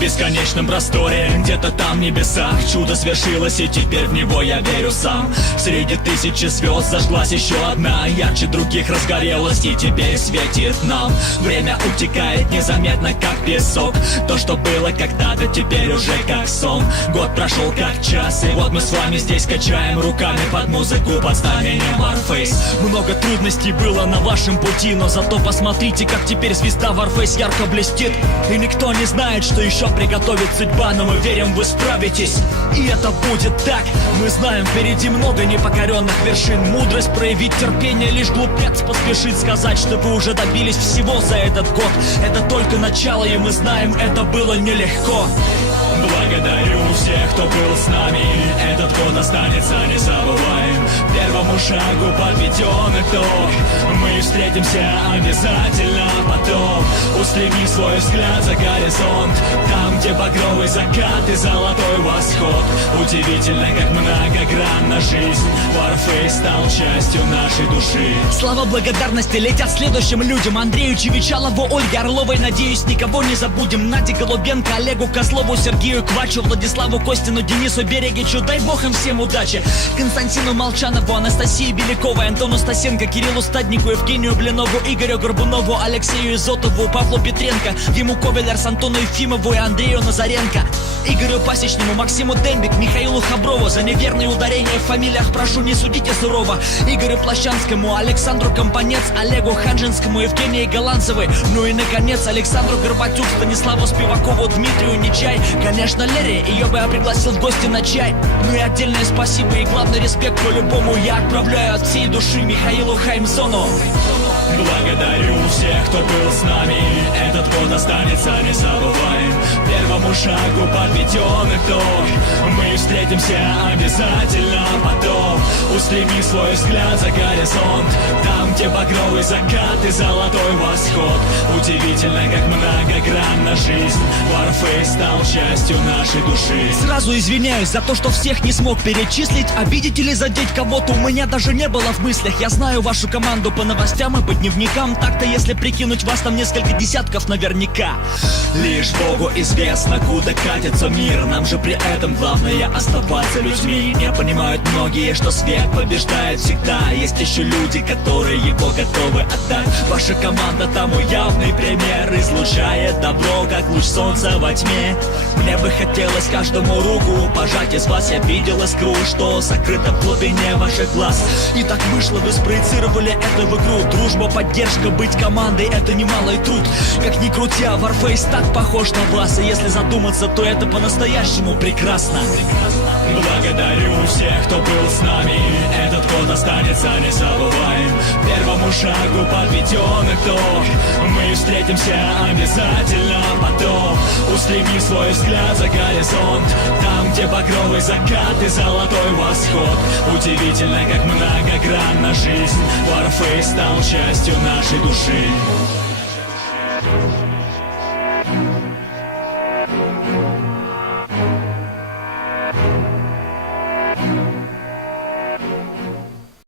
В бесконечном просторе, где-то там в небесах чудо свершилось, и теперь в него я верю сам. Среди тысячи звезд зажглась еще одна, ярче других разгорелась и теперь светит нам. Время утекает незаметно, как песок. То, что было когда-то, теперь уже как сон. Год прошел как час, и вот мы с вами здесь качаем руками под музыку под знаменем Warface. Много трудностей было на вашем пути, но зато посмотрите, как теперь звезда Warface ярко блестит. И никто не знает, что еще приготовит судьба, но мы верим, вы справитесь, и это будет так. Мы знаем, впереди много непокоренных вершин. Мудрость проявить терпение, лишь глупец поспешит сказать, что вы уже добились всего за этот год. Это только начало, и мы знаем, это было нелегко. Благодарю всех, кто был с нами. Этот год останется незабываем. Первому шагу подведен итог. Мы встретимся обязательно потом. Устреми свой взгляд за горизонт, там, где багровый закат и золотой восход. Удивительно, как многогранна жизнь. Warface стал частью нашей души. Слова благодарности летят следующим людям: Андрею Чевичалову, Ольге Орловой. Надеюсь, никого не забудем. Наде Голубенко, Олегу Козлову, Сергею Квачу, Владиславу Костину, Денису Берегичу. Дай бог им всем удачи. Константину Молчанову, Анастасии Беляковой, Антону Стасенко, Кириллу Стаднику, Евгению Блинову, Игорю Горбунову, Алексею Изотову, Павлу Петренко, Диму Ковелерс, Антону Ефимову и Андрею Назаренко, Игорю Пасечному, Максиму Дембик, Михаилу Хаброву. За неверные ударения в фамилиях прошу, не судите сурово. Игорю Плащанскому, Александру Компанец, Олегу Ханжинскому, Евгении Голландцевой. Ну и, наконец, Александру Горбатюк, Станиславу Спивакову, Дмитрию Нечай. Конечно, Лере, ее бы я пригласил в гости на чай. Ну и отдельное спасибо и главный респект по-любому я отправляю от всей души Михаилу Хаймзону. Благодарю всех, кто был с нами. Этот год останется незабываем. Первому шагу подведен итог. Мы встретимся обязательно потом. Устреми свой взгляд за горизонт, там, где багровый закат и золотой восход. Удивительно, как многогранна жизнь. Warface стал частью нашей души. Сразу извиняюсь за то, что всех не смог перечислить. Обидеть или задеть кого-то у меня даже не было в мыслях. Я знаю вашу команду по новостям и по дневникам. Так-то, если прикинуть, вас там несколько десятков наверняка. Лишь Богу известно, куда катится мир. Нам же при этом главное оставаться людьми. Не понимают многие, что свет побеждает всегда. Есть еще люди, которые его готовы отдать. Ваша команда тому явный пример. Излучает добро, как луч солнца во тьме. Мне бы хотелось каждому руку пожать. Из вас я видел искру, что сокрыто в глубине ваших глаз. И так вышло, вы спроецировали это в игру. Дружба, поддержка, быть командой — это немалый труд. Как ни крутя, Warface так похож на вас. И если задуматься, то это по-настоящему прекрасно. Благодарю всех, кто был с нами. Этот год останется незабываем. Первому шагу подведен итог. Мы встретимся обязательно потом. Устреми свой взгляд за горизонт, там, где багровый закат и золотой восход. Удивительно, как многогранна жизнь. Warface стал частью нашей души.